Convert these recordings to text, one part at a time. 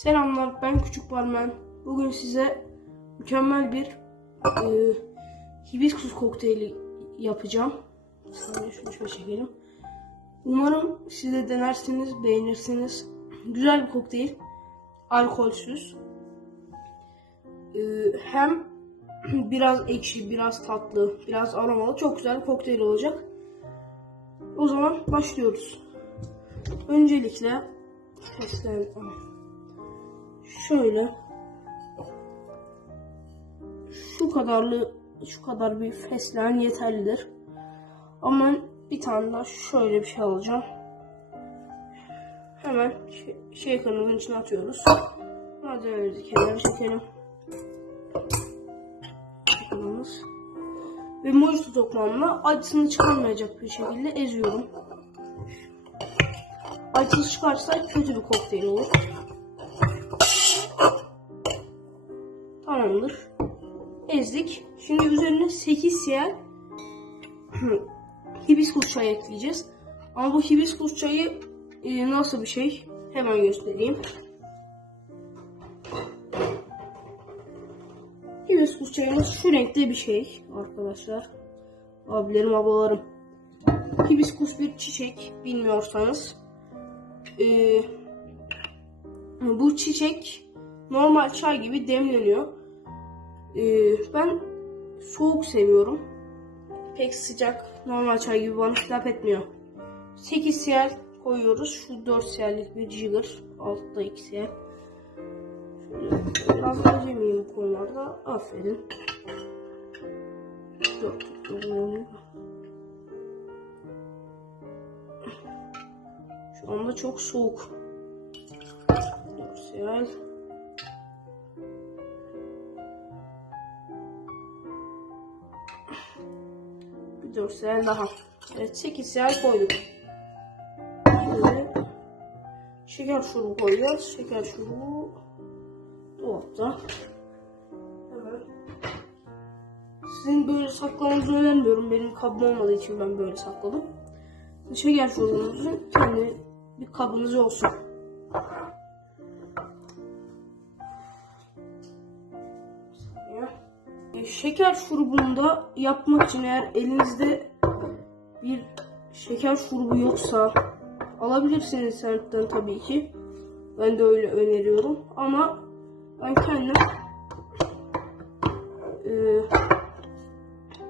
Selamlar ben Küçük Barmen. Bugün size mükemmel bir e, hibiskus kokteyli yapacağım. Sadece şunu şöyle çekelim. Umarım siz de denersiniz, beğenirsiniz. Güzel bir kokteyl. Alkolsüz. E, hem biraz ekşi, biraz tatlı, biraz aromalı. Çok güzel bir kokteyl olacak. O zaman başlıyoruz. Öncelikle fesleğen şöyle şu kadarlı şu kadar bir fesleğen yeterlidir. Ama bir tane daha şöyle bir şey alacağım. Hemen şey, şey kanalının içine atıyoruz. Malzemelerimizi kenara çekelim. Çekimimiz. Ve mojito toprağımla acısını çıkarmayacak bir şekilde eziyorum. Acısı çıkarsa kötü bir kokteyl olur. Tamamdır. Ezdik. Şimdi üzerine 8 siyah hibiskus çayı ekleyeceğiz. Ama bu hibiskus çayı e, nasıl bir şey? Hemen göstereyim. Hibiskus çayımız şu renkte bir şey arkadaşlar. Abilerim, ablalarım. Hibiskus bir çiçek bilmiyorsanız. Ee, bu çiçek normal çay gibi demleniyor. Ee, ben soğuk seviyorum. Pek sıcak normal çay gibi bana hitap etmiyor. 8 siyah koyuyoruz. Şu 4 siyahlık bir jigger. Altta 2 siyah. Şöyle biraz acemiyim bu konularda. Aferin. 4 tutuyorum. Şu anda çok soğuk. 4 siyah. Bir 4 siyah daha. Evet 8 siyah koyduk. Şimdi şeker şurubu koyacağız. Şeker şurubu dolapta. Hemen. Sizin böyle saklamanızı önermiyorum. Benim kabım olmadığı için ben böyle sakladım. Şeker şurubunuzun kendi bir kabınız olsun. Şeker şurubunu da yapmak için eğer elinizde bir şeker şurubu yoksa alabilirsiniz internetten tabii ki. Ben de öyle öneriyorum. Ama ben kendim e,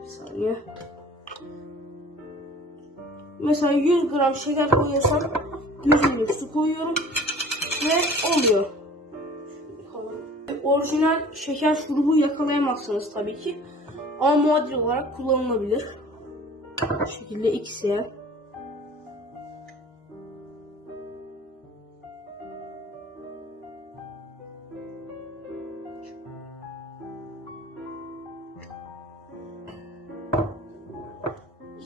bir saniye mesela 100 gram şeker koyuyorsam 100 ml su koyuyorum ve oluyor. Orijinal şeker şurubu yakalayamazsınız tabii ki. Ama muadil olarak kullanılabilir. Bu şekilde XL.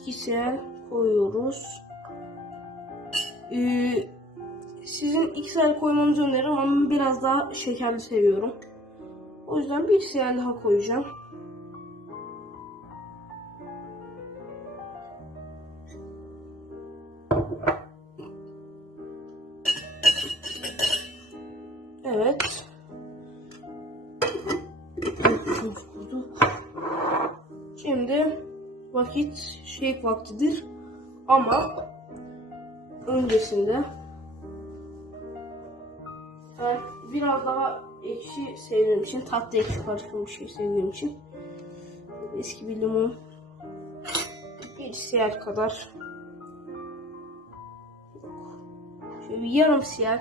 XL koyuyoruz. Ee, sizin XL koymanızı öneririm ama biraz daha şekerli seviyorum. O yüzden bir XL daha koyacağım. Evet. Şimdi vakit shake vaktidir. Ama öncesinde ben biraz daha ekşi sevdiğim için, tatlı ekşi karışımı bir şey sevdiğim için eski bir limon bir siyah kadar şöyle bir yarım siyah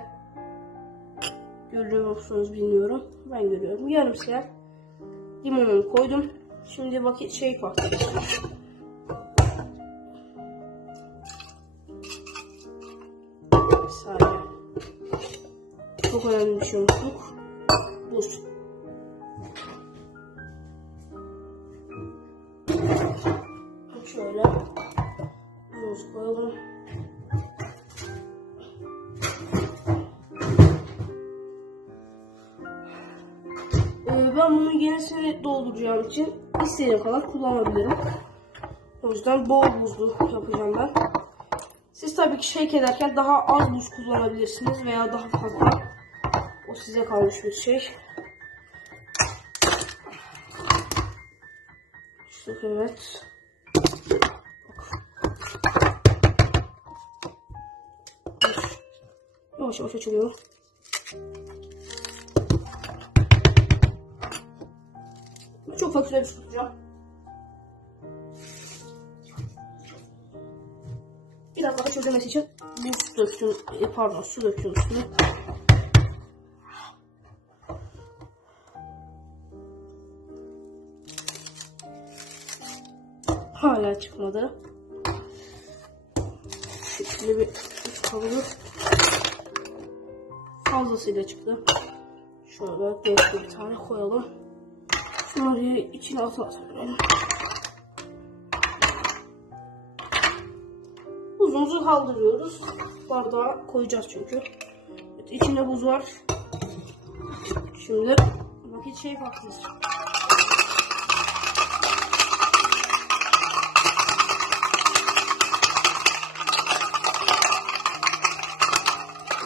görüyor musunuz bilmiyorum. Ben görüyorum. Yarım siyah limonumu koydum. Şimdi vakit şey saniye. Çok önemli bir şey unuttuk. Buz. Şöyle buz koyalım. Ee, ben bunun yenisini dolduracağım için istediğim kadar kullanabilirim. O yüzden bol buzlu yapacağım ben. Siz tabii ki shake ederken daha az buz kullanabilirsiniz veya daha fazla. O size kalmış bir şey. İşte evet. Yavaş yavaş açılıyor. Çok fakir bir tutacağım. Bir dakika da çözülmesi için buz döktüm. Pardon su döktüm üstüne. Hala çıkmadı. Şekilli bir kablo. Fazlasıyla çıktı. Şöyle beşli bir tane koyalım. Şunları içine atalım. Buzumuzu kaldırıyoruz. Bardağa koyacağız çünkü. Evet, içinde buz var. Şimdi vakit şey bakacağız.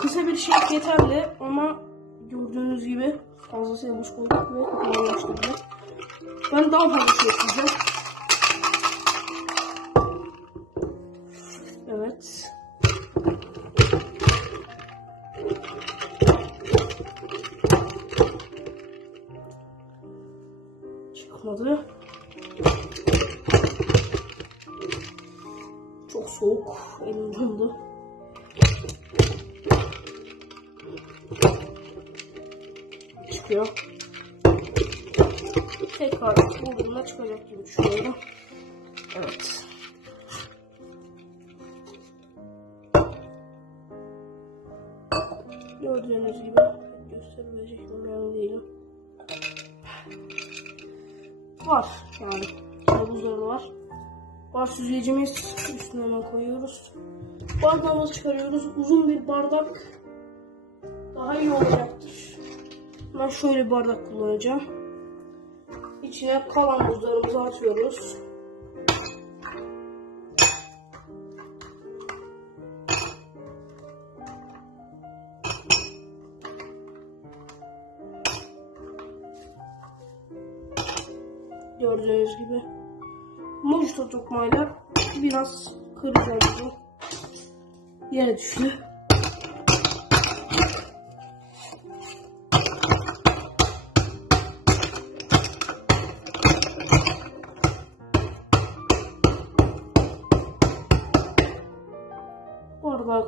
Kısa bir şey yeterli ama gördüğünüz gibi fazlasıyla buz koyduk ve kolaylaştırdı. Ben daha fazla şey ekleyeceğim. Evet. Çıkmadı. Çok soğuk. Elim dondu. Çıkıyor. Tekrar bulduğumda çıkacak gibi düşünüyorum. Evet. Gördüğünüz gibi gösterebilecek mi emin değilim. Var yani. İçinde buzları var. Bar süzgecimiz üstüne hemen koyuyoruz. Bardağımızı çıkarıyoruz. Uzun bir bardak daha iyi olacaktır. Ben şöyle bardak kullanacağım. İçine kalan buzlarımızı atıyoruz. Gördüğünüz gibi. Mojito tokmayla biraz kıracağım bunu. Yere düştü.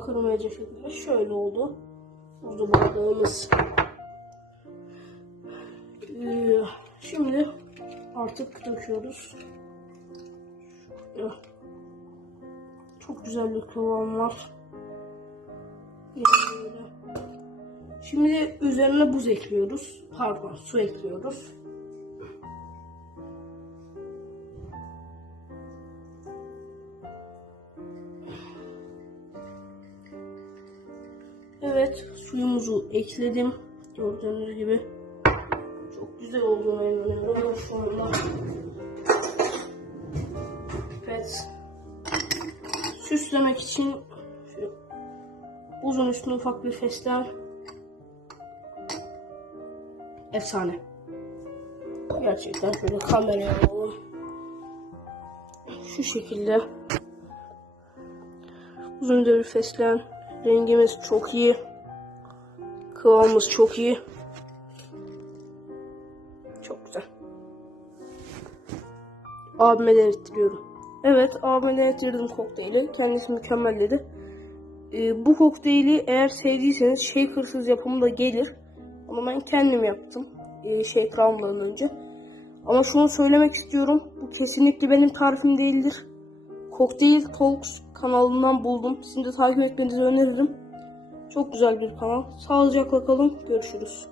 Bardağı kırmayacak şekilde şöyle oldu. Burada bardağımız. Ee, şimdi artık döküyoruz. Şöyle. Çok güzel bir kıvam var. Şimdi üzerine buz ekliyoruz. Pardon su ekliyoruz. Evet suyumuzu ekledim. Gördüğünüz gibi. Çok güzel olduğuna inanıyorum şu anda. Evet. Süslemek için şu buzun üstüne ufak bir fesleğen. Efsane. Gerçekten şöyle kameraya alalım. Şu şekilde. Uzun bir fesleğen. Rengimiz çok iyi. Kıvamımız çok iyi. Çok güzel. Abime denettiriyorum. Evet abime denettirdim kokteyli. Kendisi mükemmel dedi. Ee, bu kokteyli eğer sevdiyseniz shakersız yapımı da gelir. Ama ben kendim yaptım. Ee, shaker almadan önce. Ama şunu söylemek istiyorum. Bu kesinlikle benim tarifim değildir. Cocktail Talks kanalından buldum. Sizin de takip etmenizi öneririm. Çok güzel bir kanal. Sağlıcakla kalın. Görüşürüz.